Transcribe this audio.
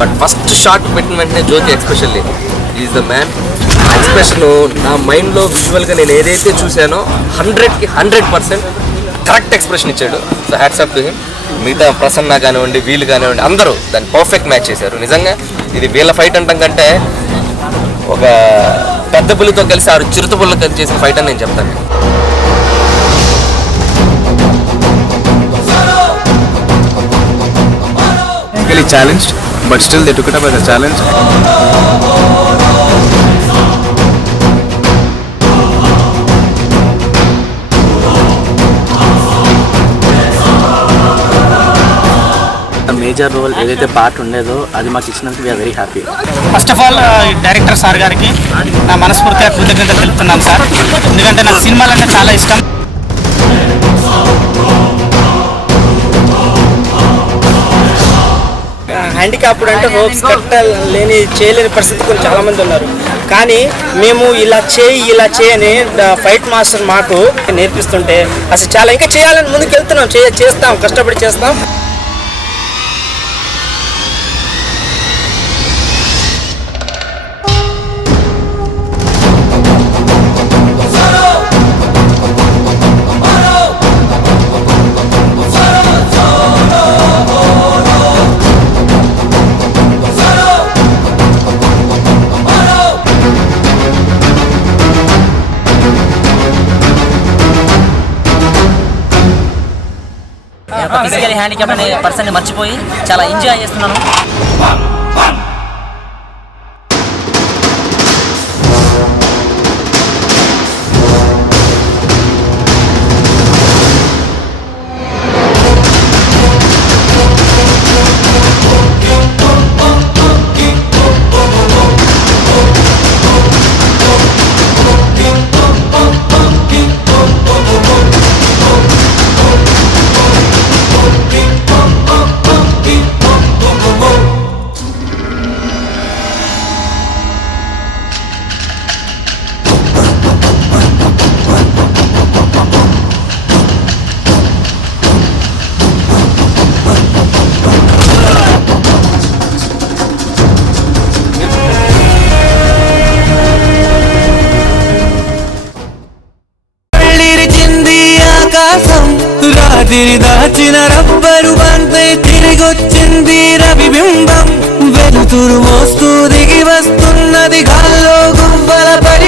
But first shot పెట్టిన వెంటనే Jyothi especially is the man. Expression నా మైండ్లో విజువల్గా నేను ఏదైతే చూశానో 100కి 100% కరెక్ట్ ఎక్స్ప్రెషన్ ఇచ్చాడు. So hats off to him. మిగతా ప్రసన్న కానివ్వండి, వీళ్ళు కానివ్వండి, అందరూ దాన్ని పర్ఫెక్ట్ మ్యాచ్ చేశారు. నిజంగా ఇది వీళ్ళ ఫైట్ అంటాం కంటే ఒక పెద్ద పులితో కలిసి 6 చిరుత పుల్లతో చేసిన ఫైట్ అని నేను చెప్తాను. Challenged, but still they took it up as a challenge. Major role ఏదైతే పార్ట్ ఉండేదో అది మాకు ఇచ్చినందుకు we are very. First of all director sir గారికి నా మనస్ఫూర్తిగా కృతజ్ఞతలు తెలుపుతున్నాను సార్. ఎందుకంటే నాకు సినిమాలు అంటే చాలా ఇష్టం. హ్యాండిక్యాప్డ్ అంటే హోప్స్ కట్టలేని చేయలేని పరిస్థితి కొన్ని చాలామంది ఉన్నారు. కానీ మేము ఇలా చేయని ఫైట్ మాస్టర్ మాకు నేర్పిస్తుంటే అసలు చాలా ఇంకా చేయాలని ముందుకు వెళ్తున్నాం. చేస్తాం, కష్టపడి చేస్తాం. ఫిజికల్ హ్యాండిక్యాప్ అనే పర్సన్ని మర్చిపోయి చాలా ఎంజాయ్ చేస్తున్నాను. రాత్రి దాచిన రబ్బరు బంతై తిరిగొచ్చింది రవిబింబం. వెలుతురు మోస్తూ దిగి వస్తున్నది గాల్లో గువ్వలపై